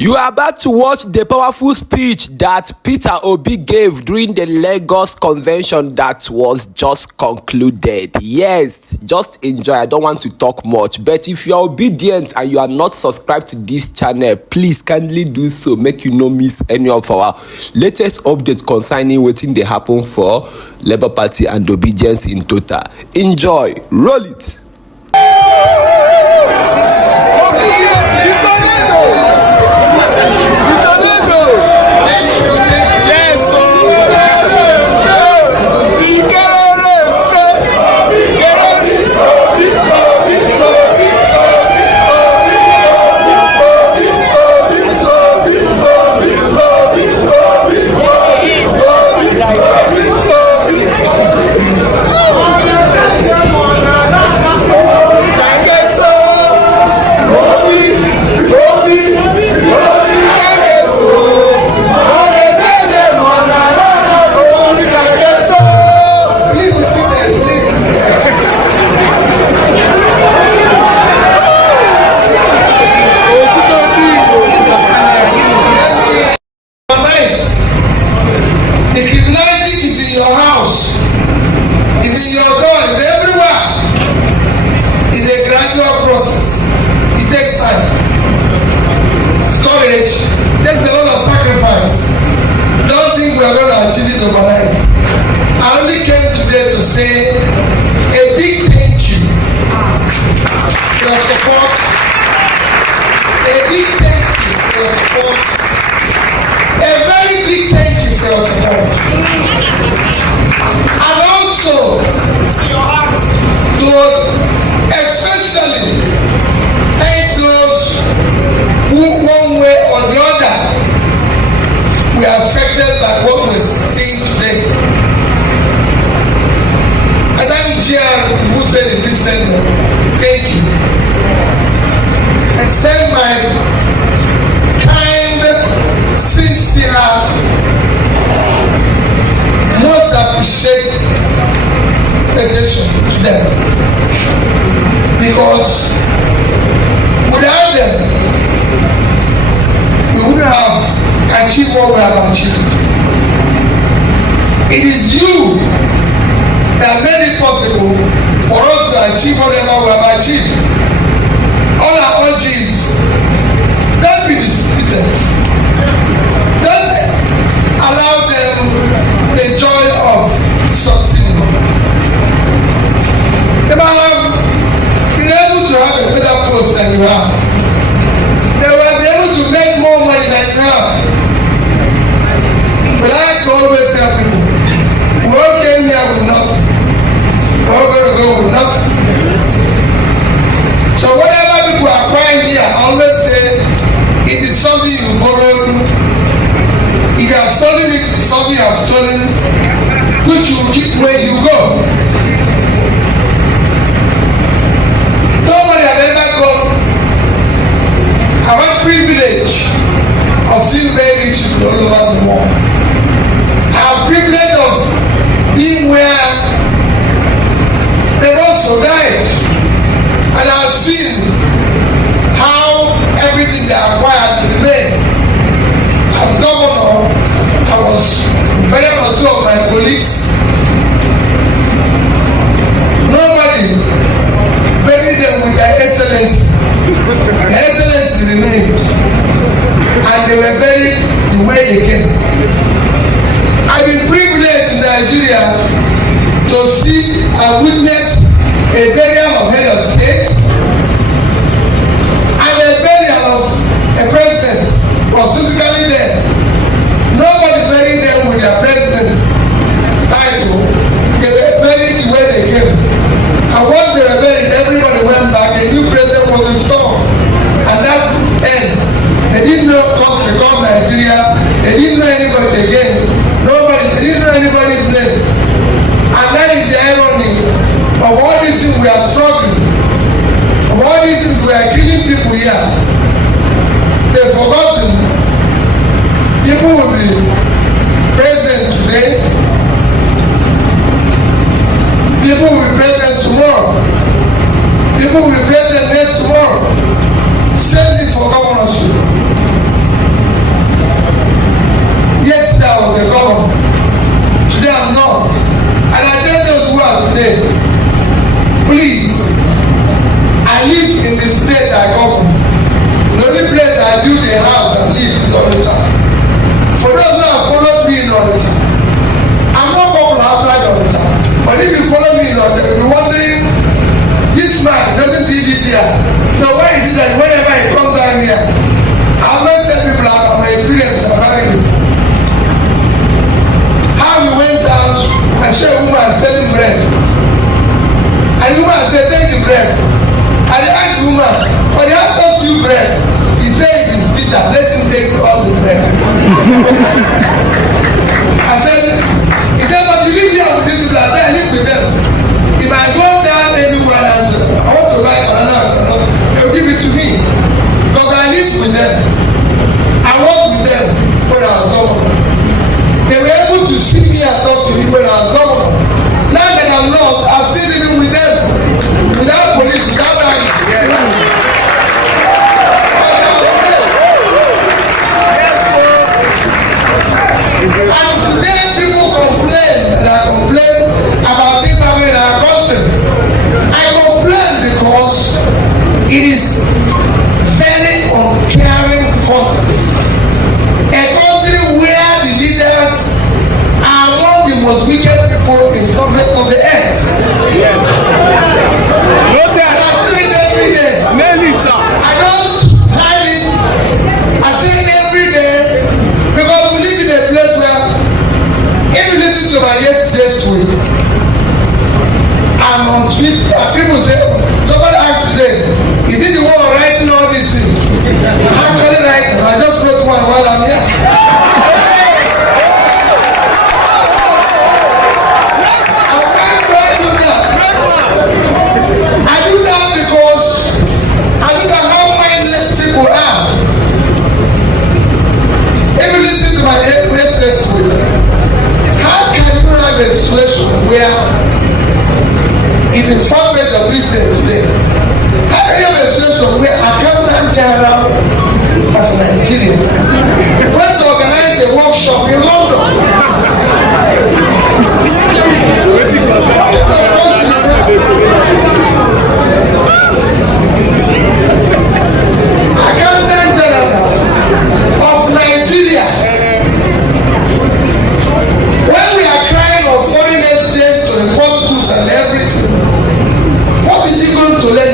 You are about to watch the powerful speech that Peter Obi gave during the Lagos convention that was just concluded. Yes, just enjoy. I don't want to talk much, but if you are obedient and you are not subscribed to this channel, please kindly do so, make you no miss any of our latest updates concerning wetin dey happen for Labour Party and obedience in total. Enjoy. Roll it. Takes a lot of sacrifice. Don't think we are going to achieve it overnight. I only came today to say a big thank you for your support. A big thank you for your support. A very big thank you for your support. And also to especially thank those who one way or the other we are affected by what we're seeing today. I thank Gian who said in this statement, thank you. Extend my kind, sincere, most appreciated appreciation to them. Because without them, we wouldn't have achieved what we have achieved. It is you that made it possible for us to achieve whatever we have achieved. All our urge is, don't be disputed. Don't allow them the joy of succeeding. They might have been able to have a better post than you have. They will be able to make more money than you have. But I always tell people, we all came here with nothing. We're all going to go with nothing. So whatever people are crying here, I always say, it is something you borrowed. If you have stolen it, it's something you have stolen, which you will keep where you go. Nobody has ever gone. I have privilege of seeing very rich people all over the world. I have privilege of being where they also died. And I have seen how everything they acquired remained. As governor, I was better than two of my colleagues. Nobody buried them with their excellence. The excellence remained, and they were buried the way they came. I've been privileged in Nigeria to see and witness a burial of head of state and a burial of a president who was physically there. Nobody buried them with their president title. They were buried the way they came. And once they were buried, everybody went back. A new president was installed. And that ends. They didn't know what to call Nigeria. They didn't know anybody again. They didn't know anybody's name. And that is the irony of all these things we are struggling. Of all these things we are killing people here. They've forgotten. People will be president today. People will be president tomorrow. People will be president next tomorrow. Same thing for governorship. I built a house and lived in Onitsha. For those who have followed me in Onitsha, I'm not popular outside Onitsha, but if you follow me in Onitsha, you'll be wondering, this man doesn't live here. So why is it that whenever he comes down here, I always tell people about my experience of having him. How we went out and saw a woman selling bread. And the woman said, take the bread. And they asked the woman, but they have cost you bread. He said, it is bitter, let him take all the bread. I said, he said, but you live here with these people. I said, I live with them. If I go down anywhere and say, I want to buy another, they will give it to me. Because I live with them. I was with them when I was governor. They were able to see me and talk to me when I was governor. Now that I'm not, I've seen even with them. Without police, without army. And today people complain, and I complain about this happening in our country. I complain because it is very uncaring country. A country where the leaders are among the most wicked people in surface of the earth. Yes. And I see it every day. I don't hide it. I see it every day because we live in a place where if you listen to my yesterday's tweet, I'm on Twitter. People say, somebody asked today, is it the one writing all these things? I'm actually writing. I just wrote one while I'm here. Why do I do that? I do that because I look at how mindless people are. If you listen to my yesterday's tweet, how can you have a situation where it's the front page of this day today? How can you have a situation where Accountant General of Nigeria went to organize a workshop in London? Accountant General of Nigeria. When we are crying of foreign exchange to import goods and everything, what is he going to let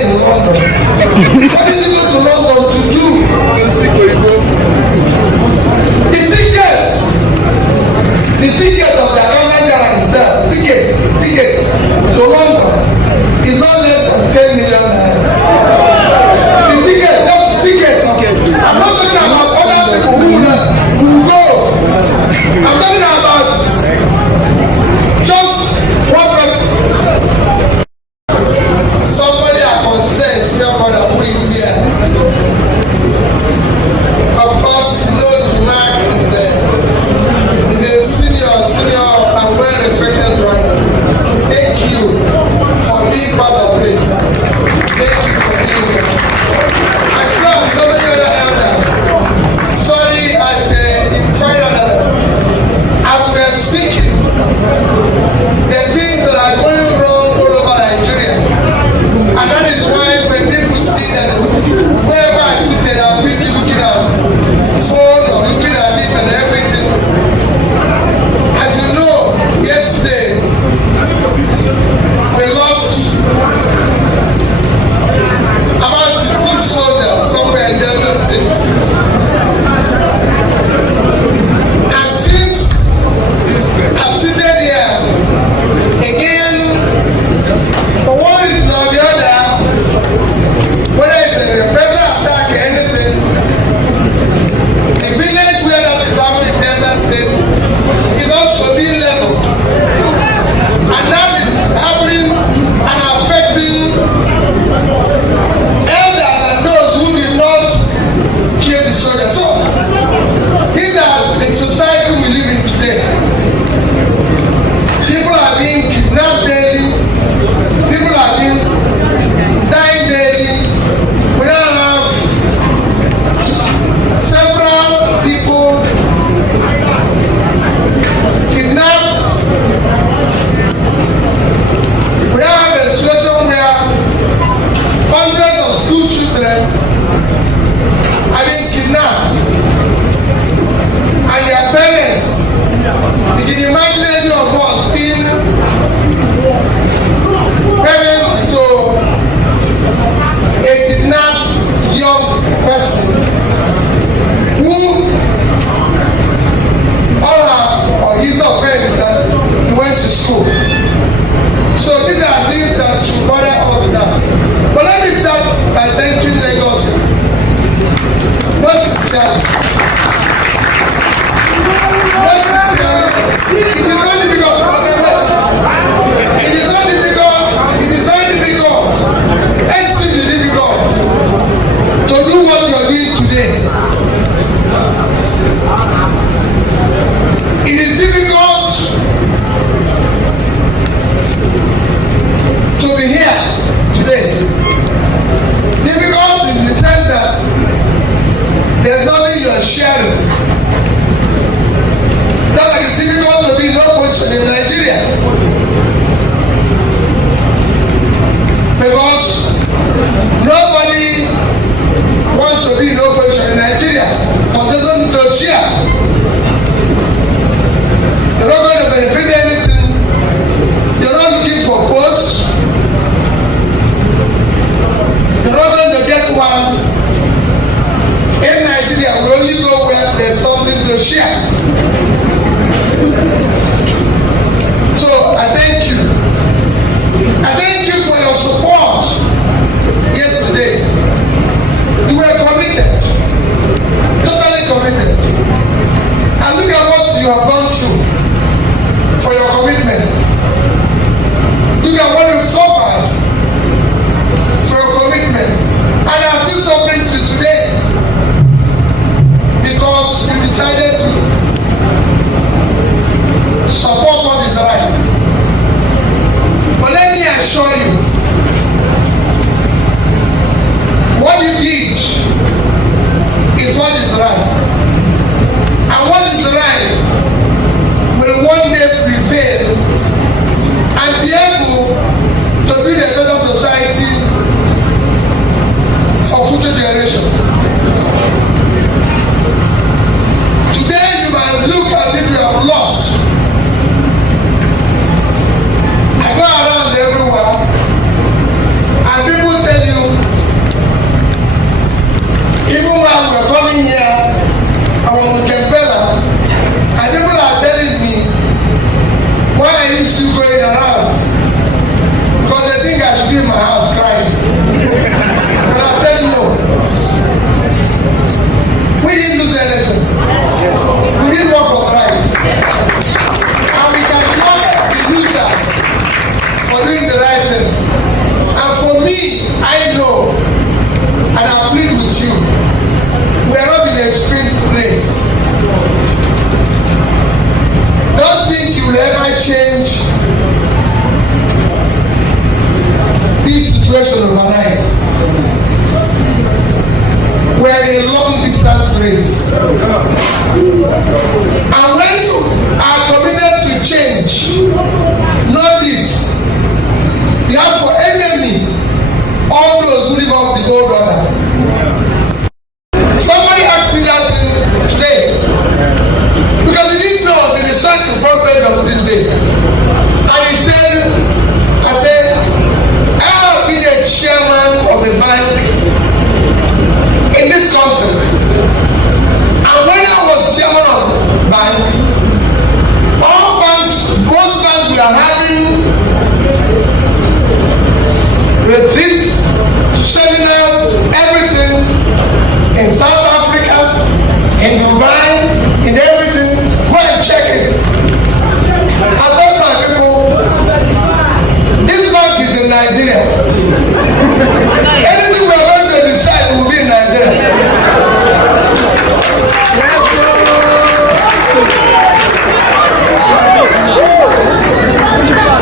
It is not difficult. It is not difficult. It is very difficult. Extremely difficult to do what you are doing today. It is difficult to be here today. Difficult in the sense that there's nothing you are sharing. Not like it's difficult to be in no position in Nigeria. Because nobody wants to be in no position in Nigeria because they don't need to share. You're not going to benefit anything. You're not looking for posts. You're not going to get one. In Nigeria, we only go where there's something to share. So I thank you. I thank you for your support yesterday. You were committed, totally committed. And look at what you have gone through for your commitment. Look at what you suffered for your commitment. And I'm still suffering to today because you decided to support what is right. But let me assure you, what you did is what is right. And what is right will one day prevail and be able to build a better society for future generations. Today you might look as if you have lost. I go around everywhere and people tell you, even while we're coming here, I was in Kampala, and people are telling me, why are you still going around? Because they think I should be in my house crying. And I said no. We didn't lose anything. We didn't work for rights. And we cannot be losers for doing the right thing. And for me, I know, and I plead with you, we are not in a sprint race. Don't think you will ever change this situation overnight. We are in a long distance race. And when you are committed to change, know this, you have for enemy all those who live off the old order. Somebody asked me that today because he didn't know the research in front page of this day. And he said, I said, I have been a chairman of a bank in this country. And when I was chairman of the bank, all banks, most banks were having retreats, seminars, everything in South Africa, in Dubai, in everything. Go and check it. I told my people, this bank is in Nigeria. Anything we are going to decide will be in Nigeria.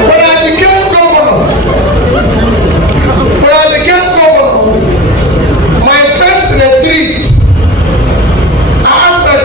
When I became governor, my first retreat, I asked the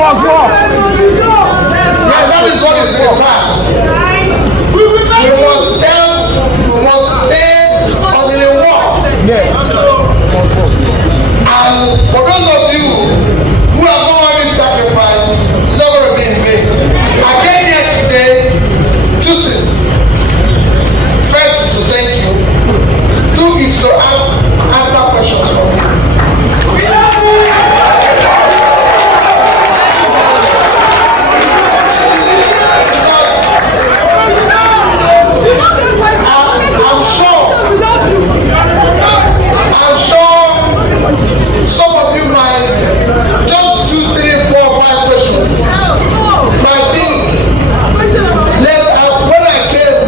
must walk. Yeah, that is what is required. You must stand, you must stay until you walk. Yes. And for those of you who have not already sacrificed, it's not going to be in vain. I came here today, two things. First is to thank you. Two is to answer questions from you. I'm sure some of you might just 2, 3, 4, 5 questions. My thing, when I came,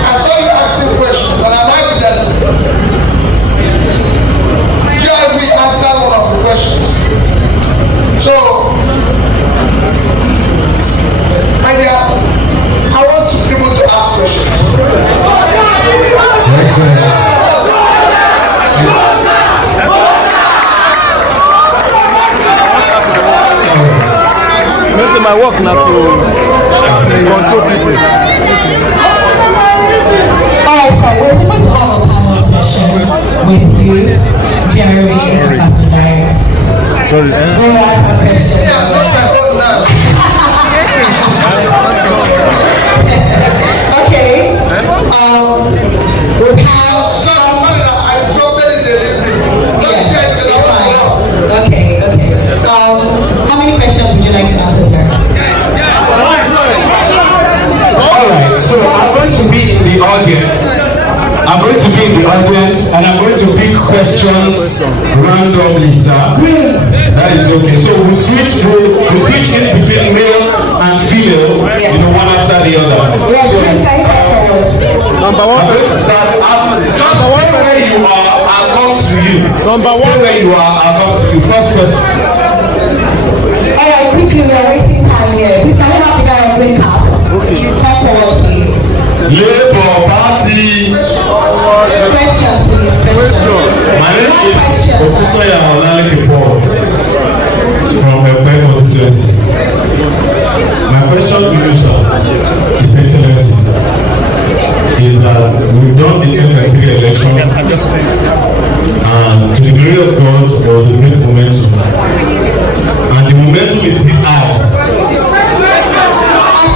I saw you asking questions, and I'm happy that you have me answer one of the questions. So, my dear, I want people to ask questions. This is my work now to control people. Alright, so we're supposed to have a panel session with you, Jeremy, and Pastor Dyer. Sorry. We'll ask some questions. Okay. We'll have some. I stopped it in the listening. Yes, it's fine. Okay. How many questions would you like to answer, sir? Alright, so I'm going to be in the audience. And I'm going to pick questions randomly, sir. That is okay. So we switch in between male and female, one after the other. Yes, So, Number one just stay where you are, I'll come to you. Number one. Stay where you are, I'll come to you. First question. Alright, quickly, we're wasting time here. Please, can we have the guy on green cap? Okay. Come forward, please. Labour Party. Questions, please. My name is Professor Olaleke Paul from Ekpe constituency. My question to you, sir, His Excellency, is that we've done the 2023 election, and to the glory of God, there was a great momentum, and the momentum is still high.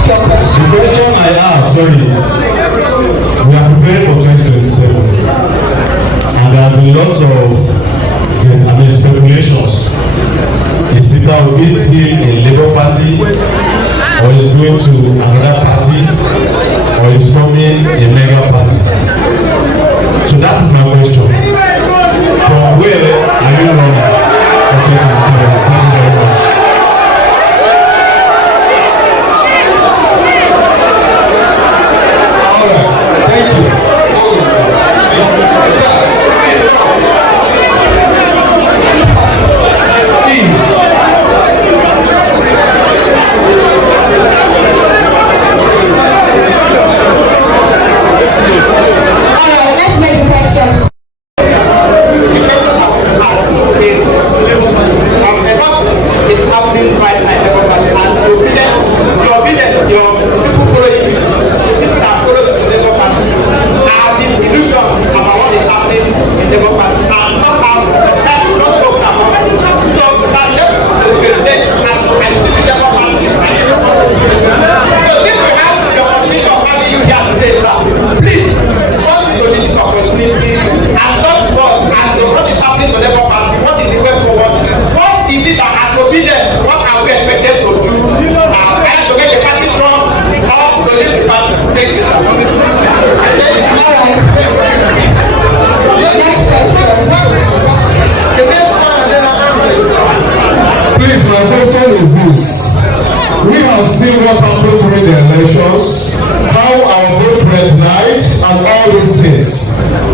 The question I ask, we are preparing for 2027, and there have been lots of speculations. Is Peter Obi still in Labour Party, or is going to another party, or is forming a mega party? So that is my question. From where are you running? Okay, thank you very much. Let's make the questions.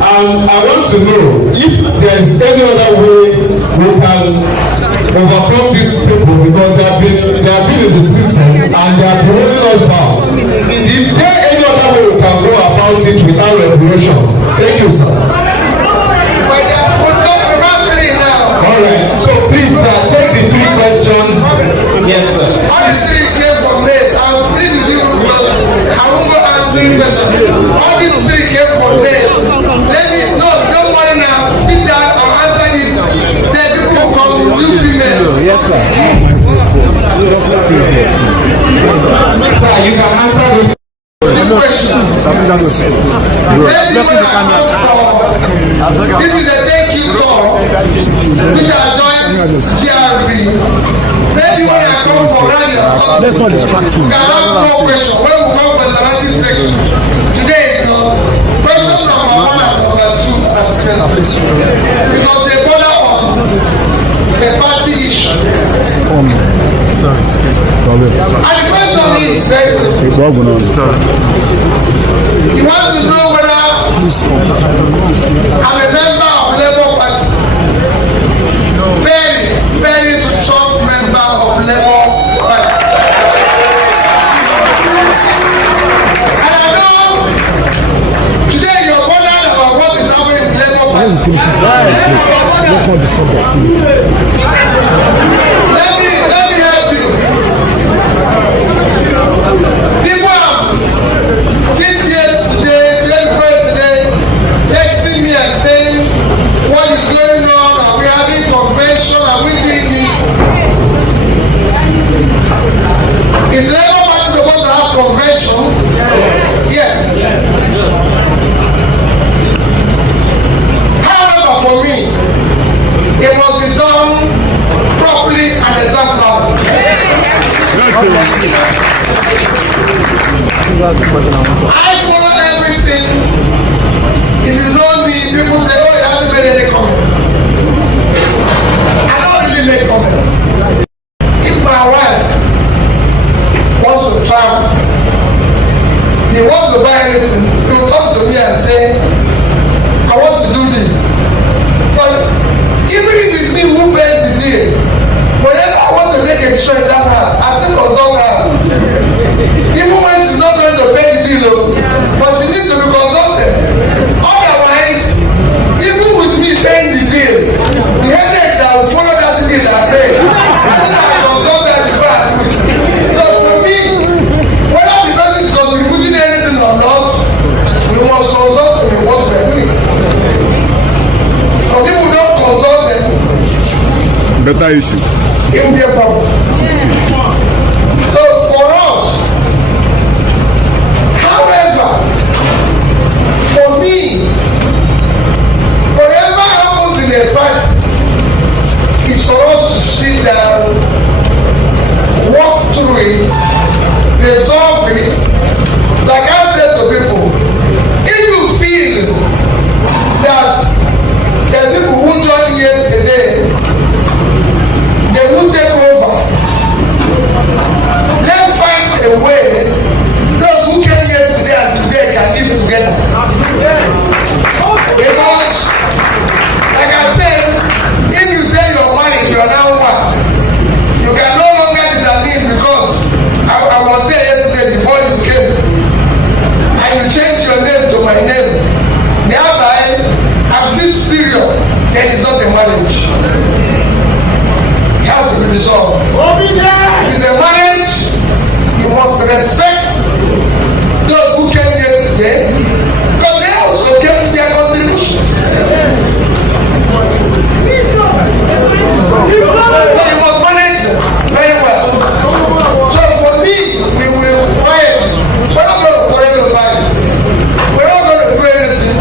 I want to know if there is any other way we can overcome these people, because they have been in the system and they have been holding us down. Is there any other way we can go about it without regulation? Thank you, sir. All right. So please, take the 3 questions. Yes, sir. question. All these three came from there. Let me don't worry now. Sit down and answer this. Then people come you female. Yes, sir. Sir, you can answer this. Questions. This is a thank you call which I joined GRB. Maybe when I come for rally or something, let's not distract him. I have no question. When we come for the rally section today, question number 1 and number 2 are stressed because they bother on the party issue. And the question is very simple. He wants to know whether I'm a member of Labour Party. Very, very strong member of Labour Party. And I know today you're bothered about what is happening in Labour Party. Let's not disturb that. Let me help you. People have since yesterday, texting me and saying what is going on, are we having convention, are we doing this? Is Labour Party supposed to have convention? Yes. However, for me, it must be done properly and exemplarily. I follow everything. If you know me, people say, oh, you haven't made any comments. I don't really make comments. If my wife wants to travel, he wants to buy anything, he will come to me and say, I want to do this. But even if it's me who pays the bill, whenever I want to make a choice in that house, I still consult her. Even when she's not going to pay the bill, but she needs to be consulted. Otherwise, even with me paying the bill, the headache that will follow that bill I pay, I think I consult her before I do it. So for me, whether the person is contributing anything or not, we must consult them in what we're doing. But if we don't consult them, Better issue. it will be a problem. So for us, however, for me, whatever happens in a party is for us to sit down, walk through it, resolve it. Like I said to people, if you feel that the people who joined yesterday, they will take over. Let's find a way those who came yesterday and today can live together. Because, like I said, if you say you're married, you're now one. You can no longer disagree because I was there yesterday before you came. And you changed your name to my name. Thereby, at this period, there is not a marriage. It has to be resolved. With a marriage, you must respect those who came yesterday because they also gave their contribution. So you must manage them very well. So for me, we will quiet. We're not going to quarrel about it. We're not going to do anything.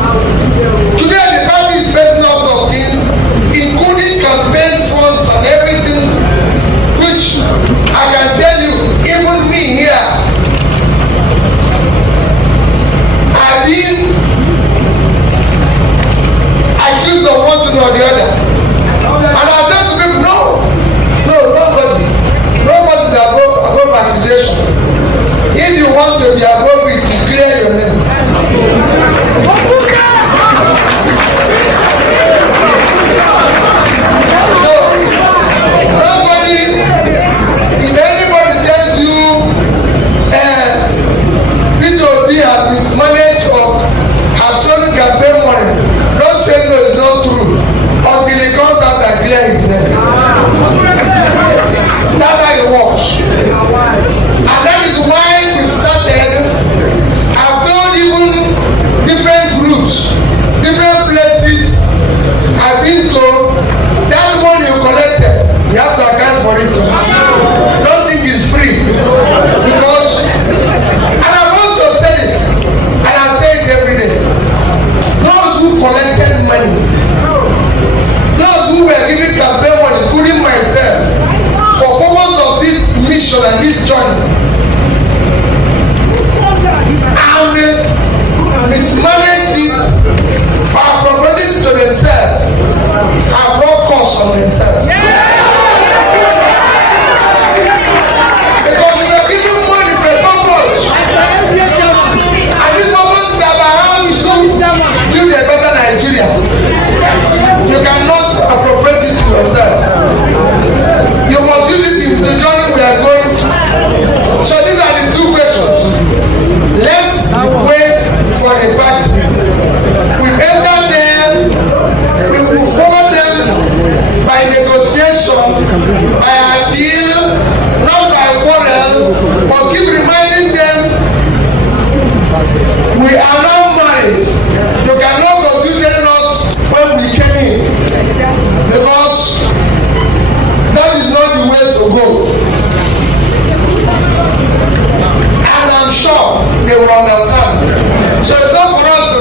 Today the party is facing out of things, including campaign funds and everything, which I can tell you, even me here, I've been accused of one thing or the other. And I tell to people, no, nobody is above accusation. If you want to be above it, declare your name. So, nobody, if anybody tells you P2B has mismanaged or has stolen campaign money, don't say no, it's not true until he comes out and clear his name. That's how it works. And that is why we've started. I've told mission and this journey and mismanage it or appropriate it to themselves and brought cost on themselves. Because we are giving money for a purpose. And this purpose is about how we build a better Nigeria. You cannot appropriate it to yourself. You must use it in the journey we are going to. So these are the two questions. Let's wait for the party. We enter them, we will follow them by negotiation, by appeal, not by quarrel, but keep reminding them we are not married. You cannot confuse us when we came in, because that is not the way to go. And I'm sure they will understand. So it's not for us to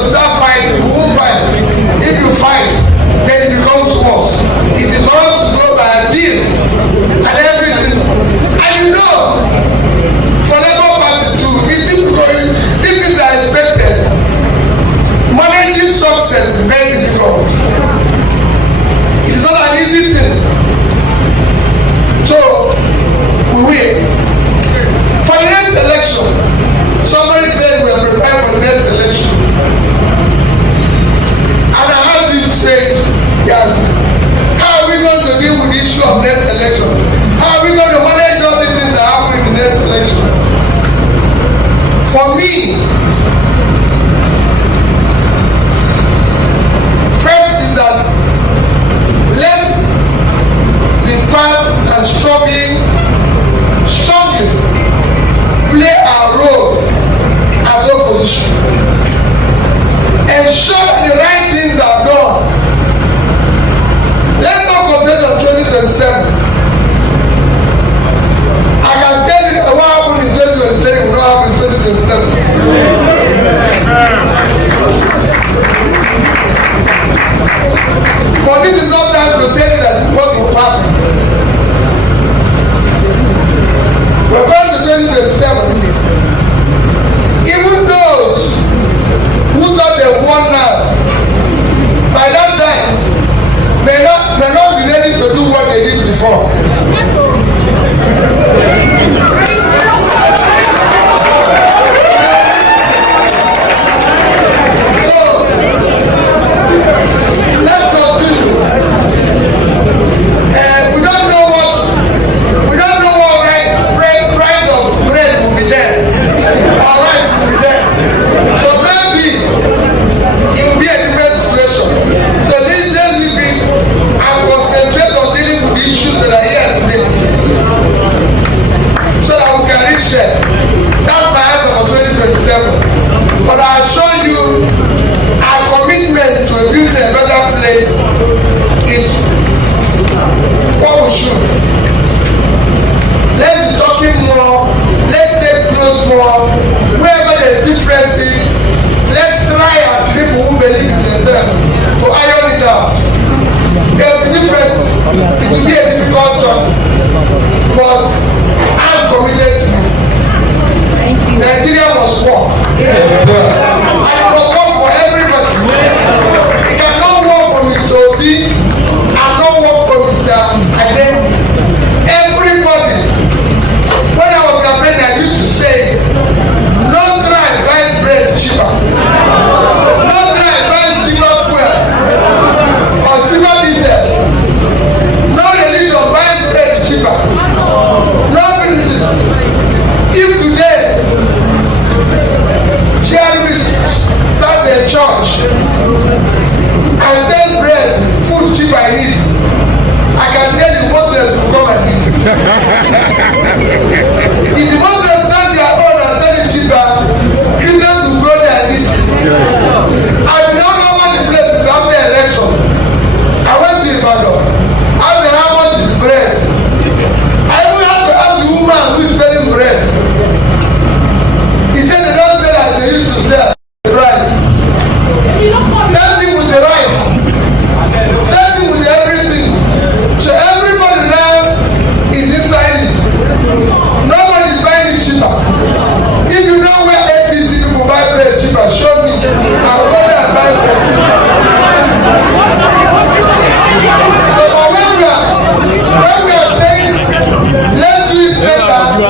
peacemaker,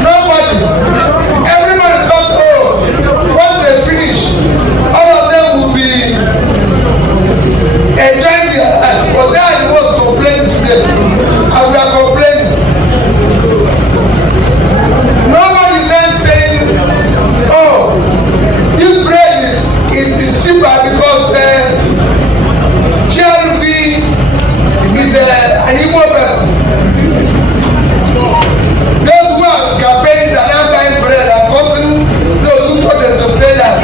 nobody. Everybody thought, oh, once they finish, all of them will be enjoying their life. But they are the ones complaining today, and we are complaining. Nobody then saying, oh, this bread is cheaper because GRV is an Igbo person. Those who are campaigning that are buying bread are causing those who told them to say that.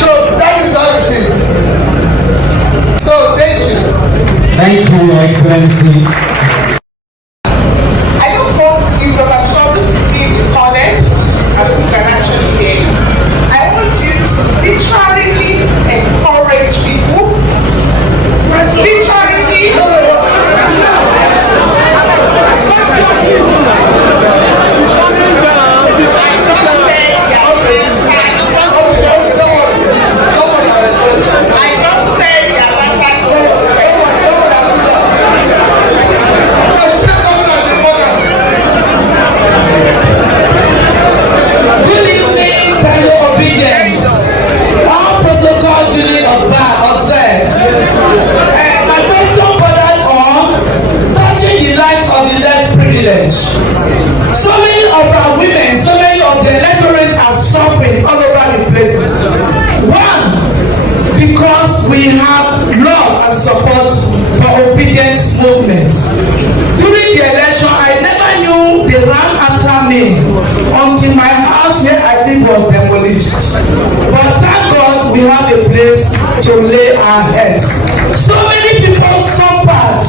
So that is how it is. So thank you. Thank you, Your Excellency. I just want to give you a chance to be honored as you can actually hear. I want you to literally encourage people. Literally. Good evening, fellow obedience. All protocol duly observed. My question bordered on touching the lives of the less privileged. So many of our women, so many of the electorates are suffering all over the places. One, because we have love and support for obedience movements. During the election, I never knew they ran after me until my house where I live was demolished. But thank God we have a place to lay our heads. So many people suffered.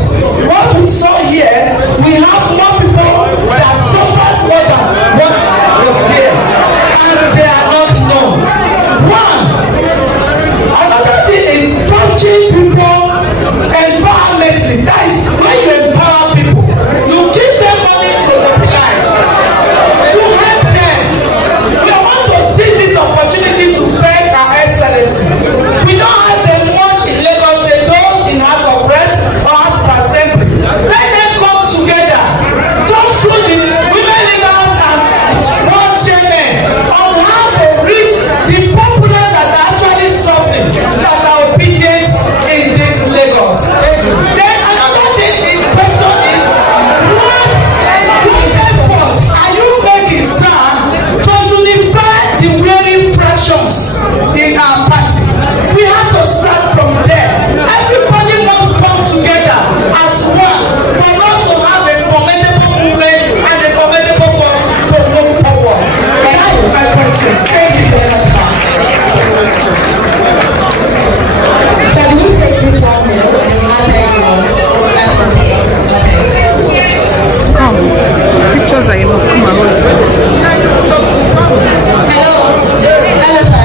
What we saw here, we have more people that suffered more than what was here. And they are not known. One, another thing is touching people empowermentally. That is when you empower people. You give them money to mobilize. You help them. We want to seize this opportunity to beg our excellency. We don't have them much in Lagos State, those in House of Reps or House of Assembly. Let them come together. Talk through the women leaders and one chairman on how to reach the populace that are actually suffering, that are obedient in this Lagos. Then another thing in question is what effort are you making, sir, to unify the wearing fractions in our party? We have to start from there. Everybody must come together as one for us to have a commendable movement and a commendable work to move forward. That is my question. Thank you so much, ma'am. So do we take this 1 minute and then you ask everyone? That's okay. Come. Pictures are enough. Come and hold it. Hello. Hello, sir.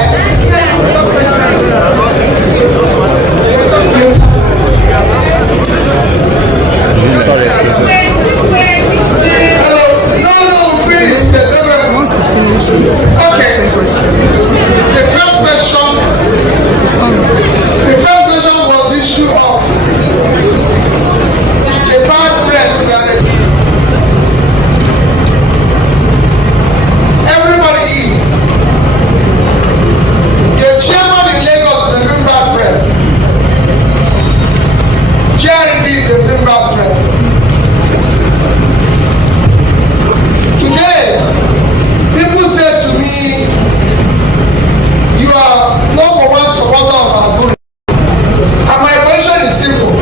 Sorry, excuse me. Hello. No, please. Once you finish it, Okay. The first question. it's coming. The first question was the issue of a bad press. Everybody is. The chairman in Lagos is a very bad press. Charity is a very bad press. Today, people say to me, you are number one supporter of our group. And my question is simple.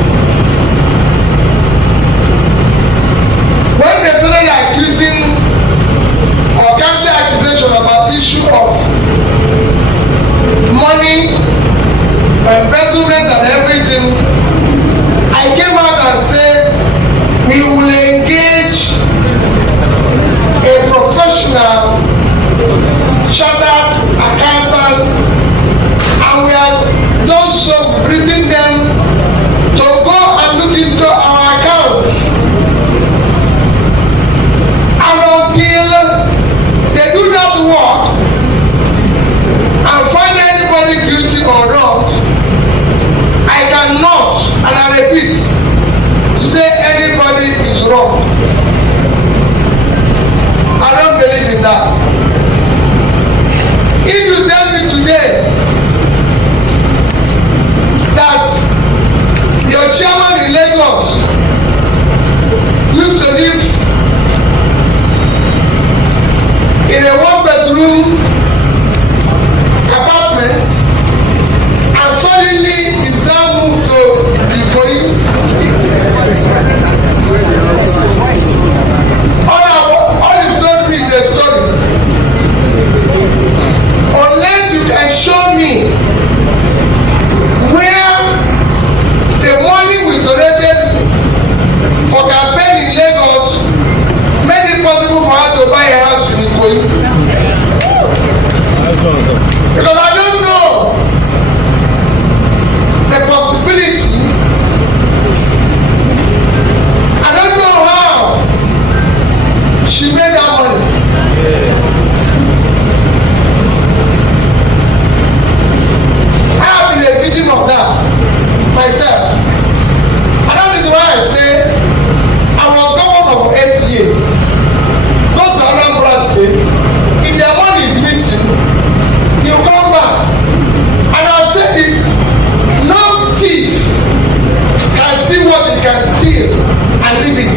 leave it.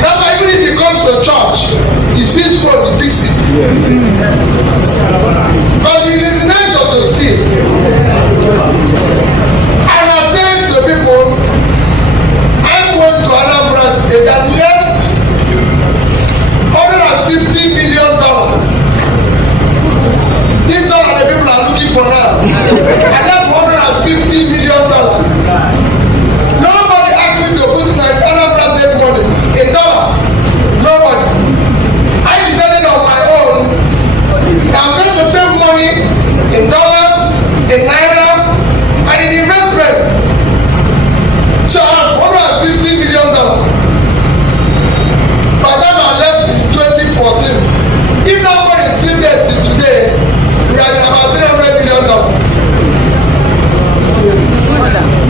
That's why even if he comes to church, he sees phone, he picks it. Because it is the nature to steal. And I said to people, I'm going to Anambra State and left $150 million. These are the people are looking for now. And that's $150 million. Nobody asked me to put in Anambra State money in dollars. Nobody. I decided on my own. I'm going to save money in dollars, in naira, and in investment. So I have $150 million. By the time I left in 2014, if nobody is still there till today, we are about $300 million.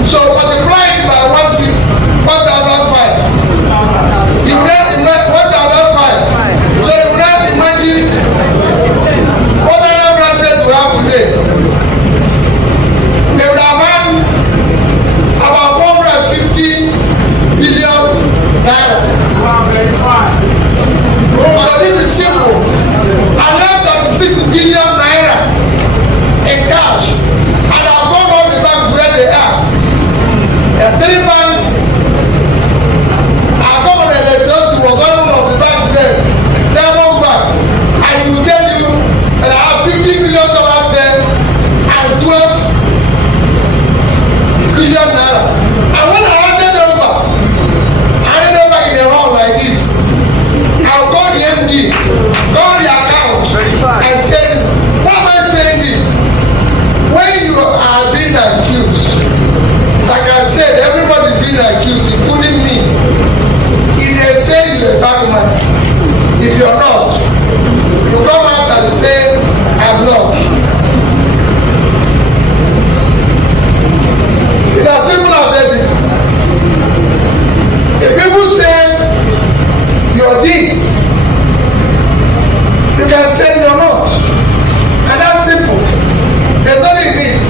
So multiply it by 1,500. You will invest 1,500. So you will imagine what Anambra State we have today. They would have had about 450 billion naira. So this is simple. I left 36 billion naira in cash, and I've gone all the banks where they are. There are 3 banks. I've gone on the electricity was one of the banks there. Diamond Bank, and he will tell you that I have $50 million there and 12 billion naira. And when I handed over in a hall like this, I'll call the MD, call the account, and say, why am I saying this? When you are being accused, like I said, everybody is being accused, including me. If they say you're a bad man, if you're not, you come out and say, I'm not. It's as simple as this. If people say you're this, you can say you're not. And that's simple. There's nothing in it.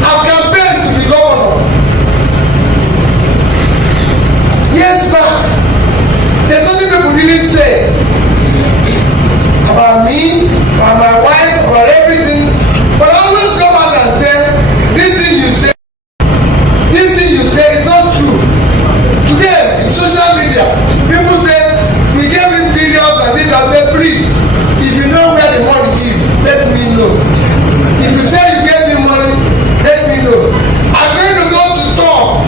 I've campaigned to be governor. Years back, there's nothing people didn't say about me, about my wife, about everything. But I always come out and say, this thing you say is not true. Today, in social media, people say, we gave him billions and this. I say, please, if you know where the money is, let me know. If you say you gave me money, let me know. I'm going to go to talk.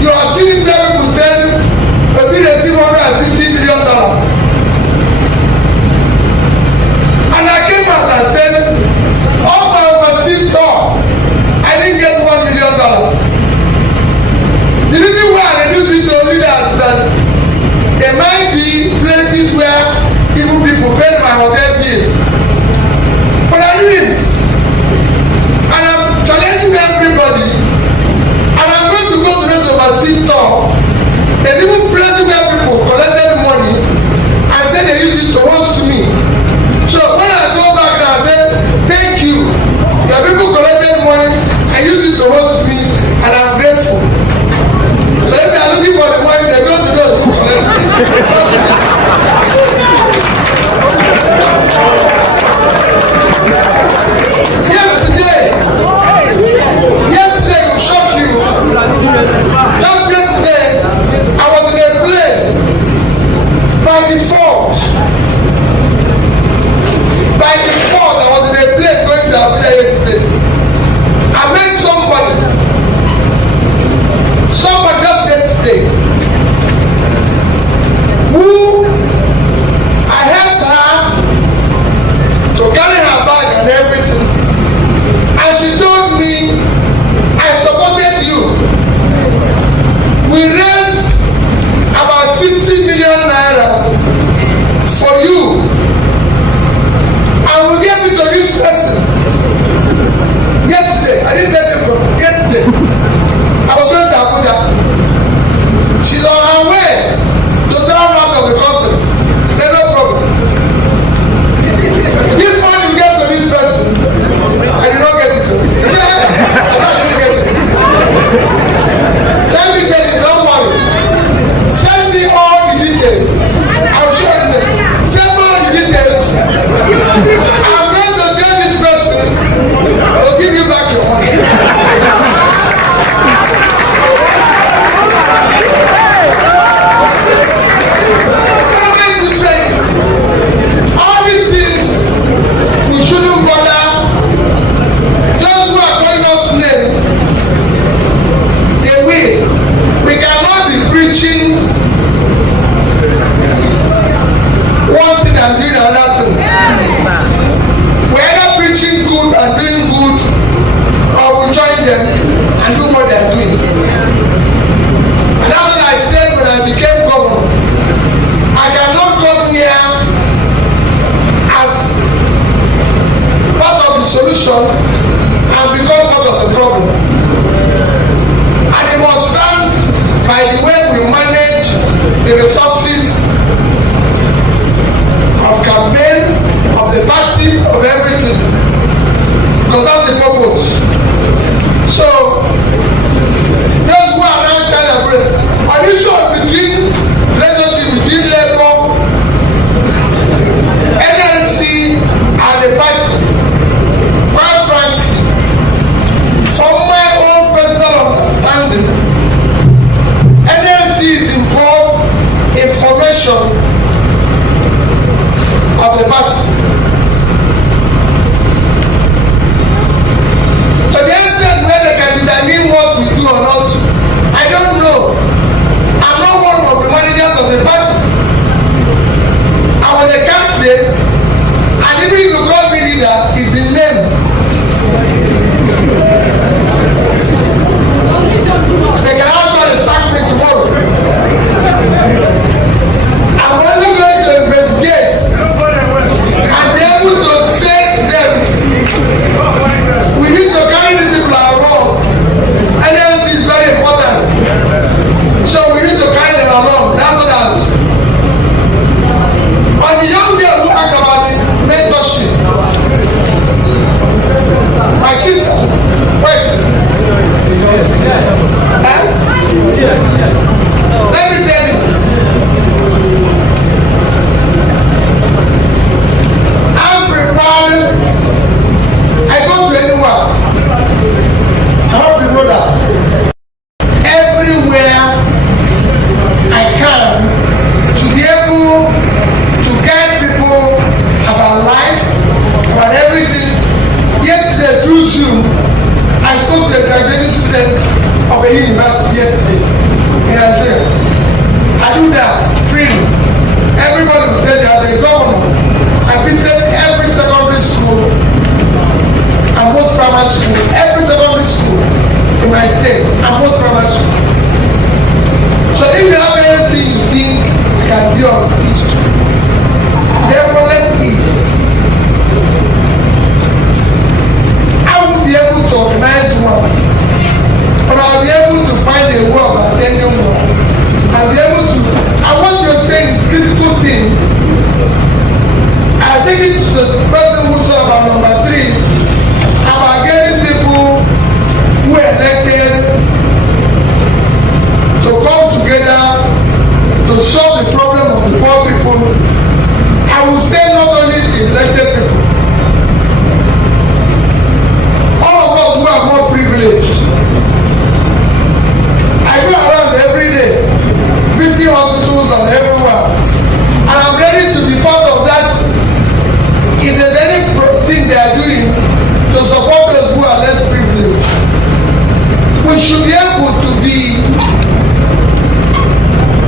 You are seeing people saying, we receive $150 million. And I came out and said, all my overseas talk, I didn't get $1 million. The reason why I reduce it to only that there might be places where even people pay my hotel bill. But I didn't. And I'm challenging everybody. And I'm going to go to those overseas store. There's even places where people collected money and said they used it to host me. So when I go back and I say, thank you. Your people collected money and used it to host me, and I'm grateful. So if they are looking for the money, they go to those who collect it. the resources of campaign, of the party, of everything. Because that's the purpose. So, those who are now trying to break, an issue between relationship between Labour, NLC, and the party, quite frankly, from my own personal understanding, NLC is involved in formation of the party. To the extent where they can determine what we do or not do, I don't know. I'm not one of the managers of the party. I was a candidate, and even if you call me leader, it's in name. They can actually sack me tomorrow. I'm only going to investigate and be able to say to them, we need to carry this people along. NLC is very important. So we need to carry them along. That's what I was. On the young girl who asked about the mentorship, my sister, question. Let me tell you, I'm prepared. I go to anyone. I hope you know that. Everywhere I can to be able to guide people about life, about everything. Yesterday through Zoom, I spoke to a graduating student of a university yesterday in Nigeria. I do that freely. Everybody will tell you as a governor, I visited every secondary school and most primary school, every secondary school in my state and most primary school. So if you have anything you think can be of each, therefore let peace. I won't be able to organize one, but I'll be able to find a way of attending one. I'll be able to, and what you're saying is critical thing. I think it's the person who saw about number 3, about getting people who are elected to come together to solve the problem of the poor people. I will say not only the elected people, all of us who are more privileged. I go around every day, visiting hospitals and everywhere, and I'm ready to be part of that. If there's anything they are doing to support those who are less privileged, we should be able to be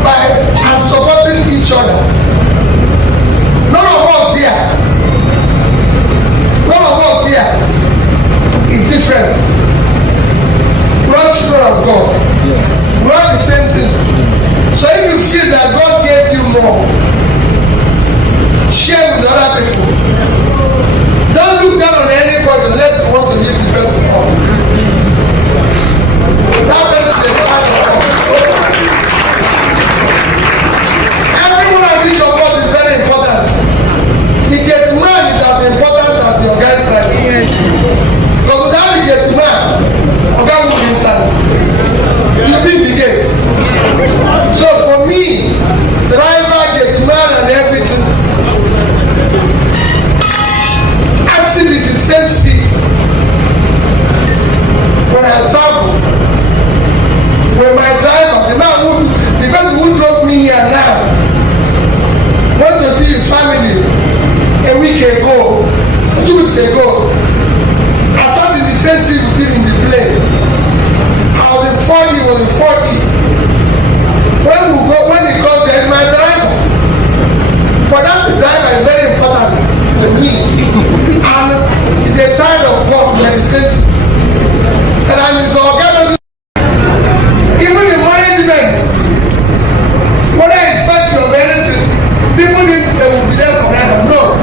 by and supporting each other. None of us here is different. We are children of God. Yes. We are the same thing. So if you feel that God gave you more, share with other people. Don't look down on anybody unless you want to give the person more. That person is the heart of God. Every one of each of us is very important. The gate man is as important as the organizer. Yes. Because without the gate man, God will be inside. You be the gate. So for me, driver, gate man, and everything, I sit in the same seat when I travel. When my driver, the man who, the person who drove me here now, went to see his family a week ago, 2 weeks ago. I sat in the same seat with him in the plane. I was in 40, he was in 40. When he called, there is my driver. For that, the driver is very important to me. And he's a child of God, we are the same. And I'm his organizer. Even in management, when I expect your anything, people need to say we'll be there forever. No.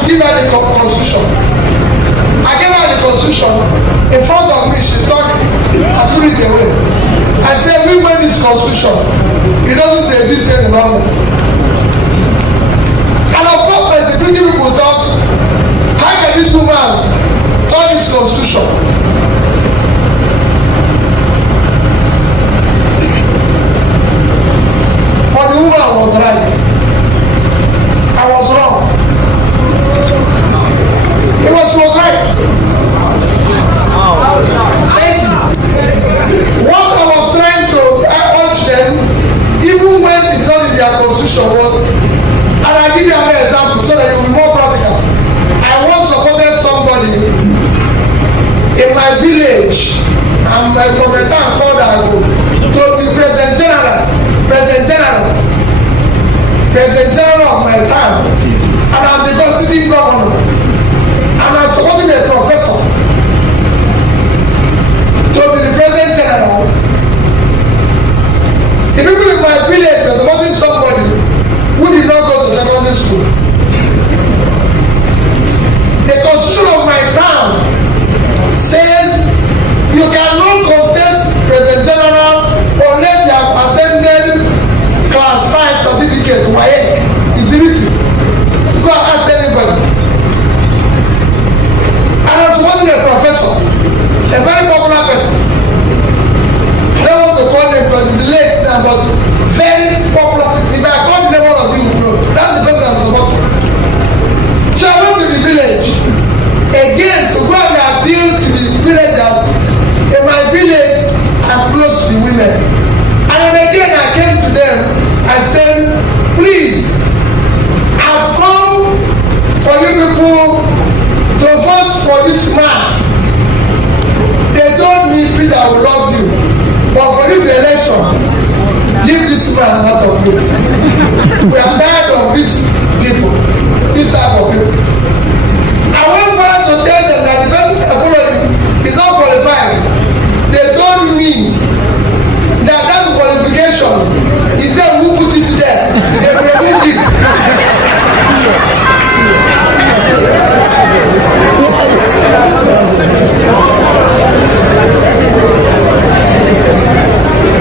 to give her the constitution. I gave her the constitution. In front of me, she talked. I put it away. I said, we made this constitution. It doesn't exist any longer. And of course, my security people thought, how can this woman turn this constitution? But the woman was right. I was wrong. She was right. Thank you. What I was trying to urge them, even when it's not in their constitution, was, and I give you an example so that it will be more practical. I once supported somebody in my village, and from the town called Ago, to be President General of my town, and I'm the constituting governor, and I'm supporting a professor to be the President General. The people in my village were supporting somebody who did not go to secondary school. The constitution of my town says you cannot contest President General unless you have attended class 5 certificate. Why? It's written. Go and ask anybody. And I was supporting a professor, a very popular person. I don't want to call him because he's late now, but very popular. If I call the name of you, you know. That's the person I'm supporting. So I went to the village again to go and appeal to the villagers. In my village, I'm close to the women. And then again I came to them and said, please, I've come for you people to vote for this man. They told me, Peter, I will love you. But for this election, leave this man out of you. We are tired of these people, this type of people. I went further to tell them that the person I following is not qualified. They told me that that qualification is them who put it there. They removed it.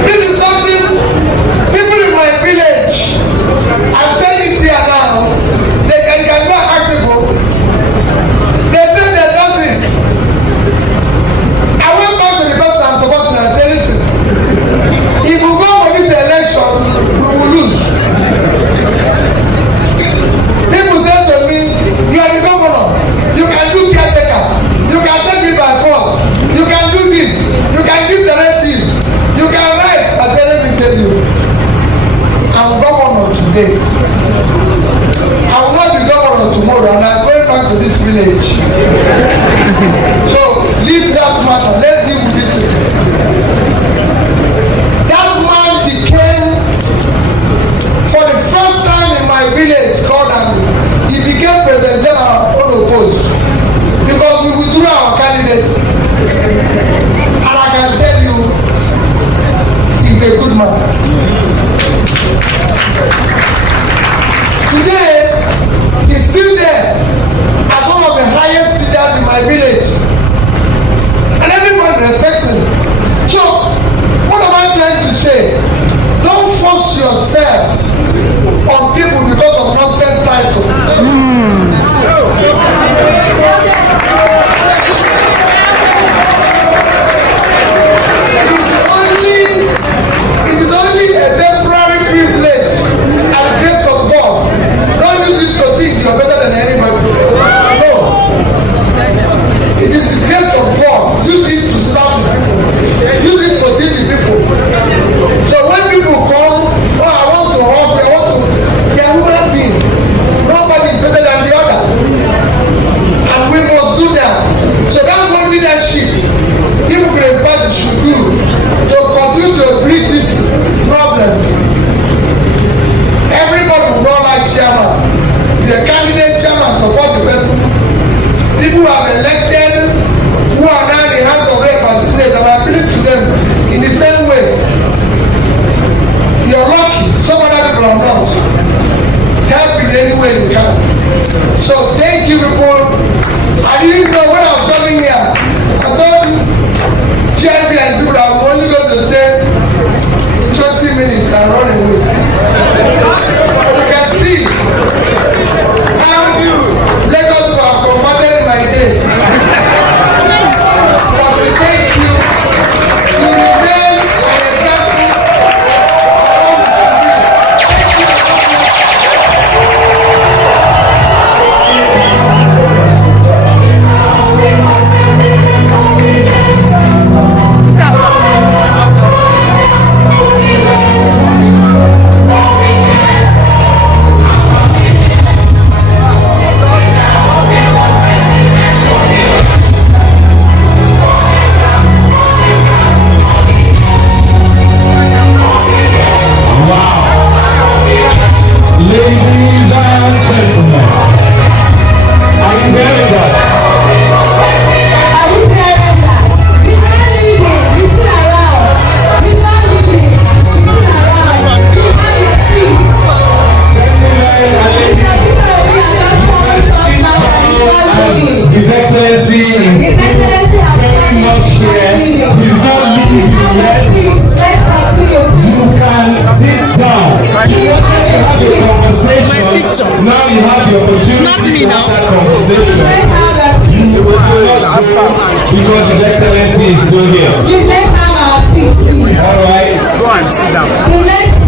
This is something people in my village, I'm saying it here now, they can go act Thank you before. I didn't know when I was coming here. I thought GRP and people that were only going to stay 20 minutes and run away. But you can see how Lagos have converted my day. But we thank you. You remain an example of because His Excellency is still here. Please let's have our seat, please. All right. Go and sit down. The next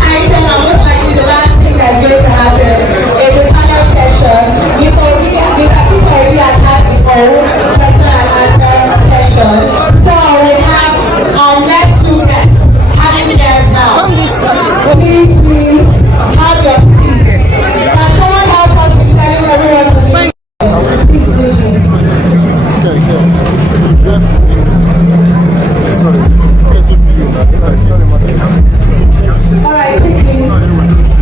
item, and most likely the last thing that's going to happen, is the panel session. Mr. Peter already has had his own question and answer session. So we have our next two guests having theirs now. Please have your seat. Can someone help us with telling everyone to leave? Please do it. Alright, quickly,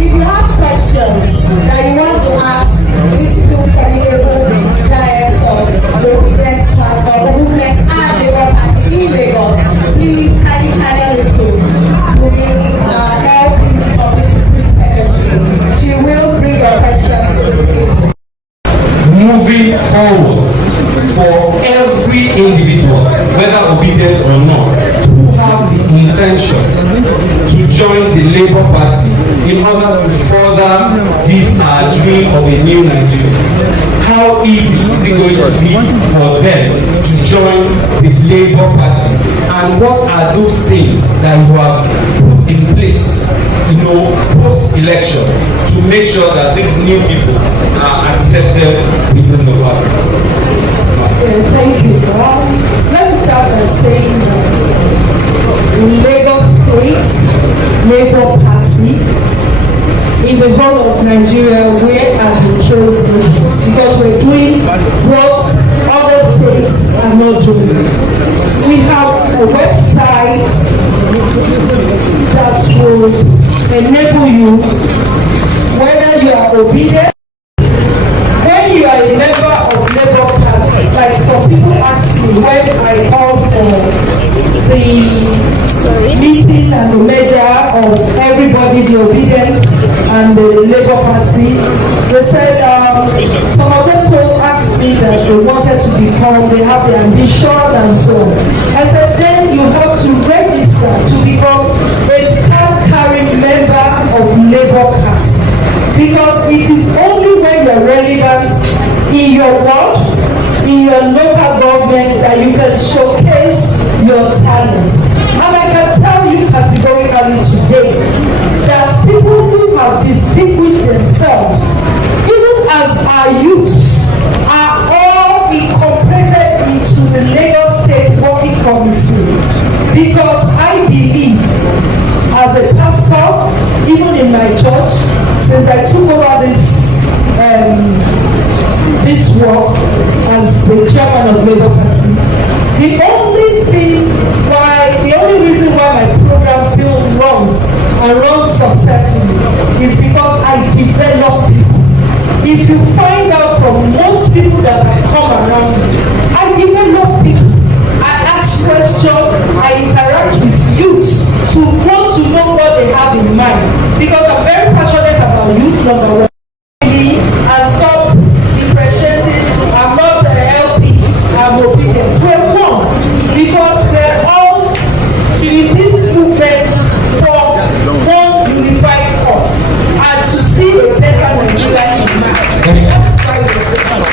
if you have questions that you want to ask these two formidable giants of the obedience part of movement and Labour Party in Lagos, please kindly channel it to Moving LP Publicity Secretary. She will bring your questions to the table. Moving forward, for every individual, whether obedient or not, who have the intention to join the Labour Party in order to further this dream of a new Nigeria. How easy is it going to be for them to join the Labour Party? And what are those things that you have put in place, post-election to make sure that these new people are accepted within the party? Thank you. Let me start by saying that in Lagos State Labour Party, in the whole of Nigeria, we are the trailblazers because we're doing what other states are not doing. We have a website that will enable you, whether you are obedient, when you are a member of Labour Party, like some people ask me when I called the meeting and the measure of everybody, the obedience and the Labour Party, they said some of them asked me that they wanted to become, they have the ambition and so on. I said then you have to register to become a card-carrying member of Labour Party, because it is only when you're relevant in your ward, in your local government, that you can showcase your talents. And I can tell you categorically today that people who have distinguished themselves, even as our youths, are all incorporated into the Lagos State Working Committee. Because I believe, as a pastor, even in my church, since I took over this work as the chairman of Labour Party, the only reason why my program still runs and runs successfully is because I develop people. If you find out from most people that I come around, I develop people. I ask questions, I interact with youth to want to know what they have in mind, because I'm very passionate about youth, number one, and stop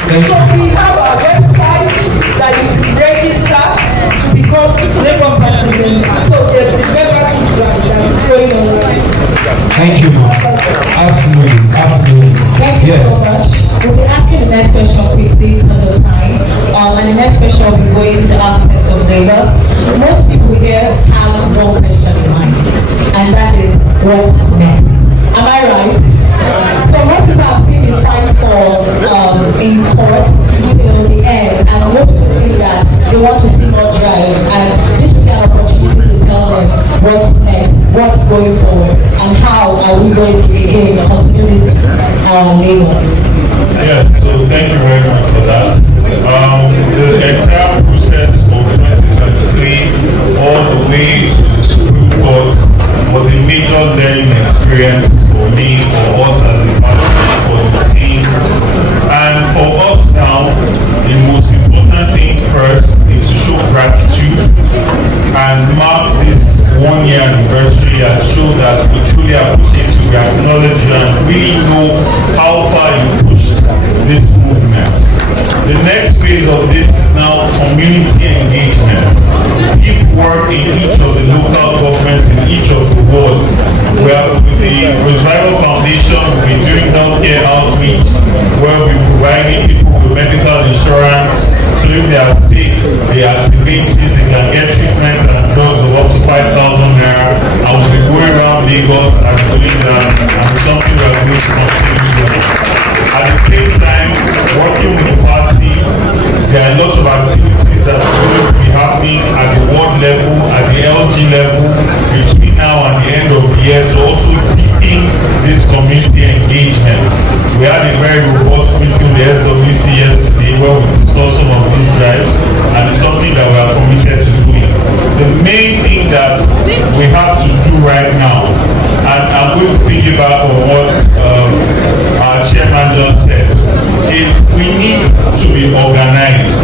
So we have a website that is registered to become Labour Party. So there's a membership drive that is going on right now. Thank you, ma'am. Absolutely. Thank you so much. We'll be asking the next question quickly because of time. And the next question will be going to the architect of Lagos. Most people here have one question in mind, and that is, what's next? Am I right? So most people have seen the fight for in court till the end, and most people think that they want to see more drive, and this will be an opportunity to tell them what's next, what's going forward, and how are we going to again continue this Lagos. Yes, so thank you very much for that. The entire process of 2023 all the way to the Supreme Court was a major learning experience for me, for us as a party, for the team. And for us now, the most important thing first is to show gratitude and mark this 1 year anniversary and show that we truly appreciate you, we acknowledge you, and really know how far you pushed this movement. The next phase of this is now community engagement. Deep work in each of the local governments in each of the wards. Where with the Revival Foundation will be doing healthcare outreach, where we're providing people with medical insurance, so if they are sick, they activate it, they can get treatment and drugs of up to 5,000 naira. I will be going around Lagos and doing that, and something we are going to continue doing. At the same time, working with the party, there are lots of activities that are going to be happening at the ward level, at the LG level, between now and the end of the year, so also deepening this community engagement. We had a very robust meeting with the SWC yesterday where we discussed some of these drives, and it's something that we are committed to doing. The main thing that we have to do right now, and I'm going to piggyback on what our chairman just said, is we need to be organized.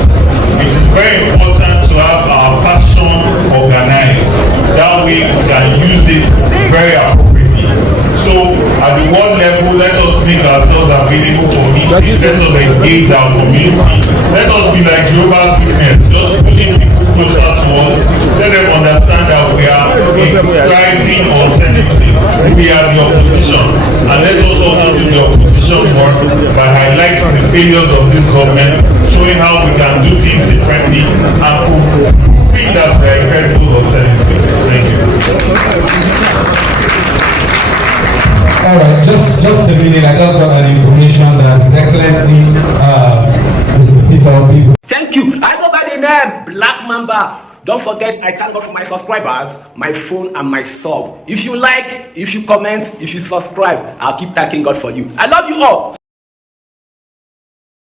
It is very important to have our passion organized. That way we can use it very appropriately. So at the world level, let us make ourselves available for meetings, let us engage our community, let us be like Jehovah's Witness, just putting people closer to us, let them understand that we are a thriving alternative, we are the opposition, and let us also do the opposition work by highlighting the failures of this government, showing how we can do things differently, and proving that we are a credible alternative. Thank you. Alright, just a minute, I just got an information that His Excellency Mr. Peter Obi. Thank you. I go by the name Black Mamba. Don't forget, I thank God for my subscribers, my phone, and my sub. If you like, if you comment, if you subscribe, I'll keep thanking God for you. I love you all.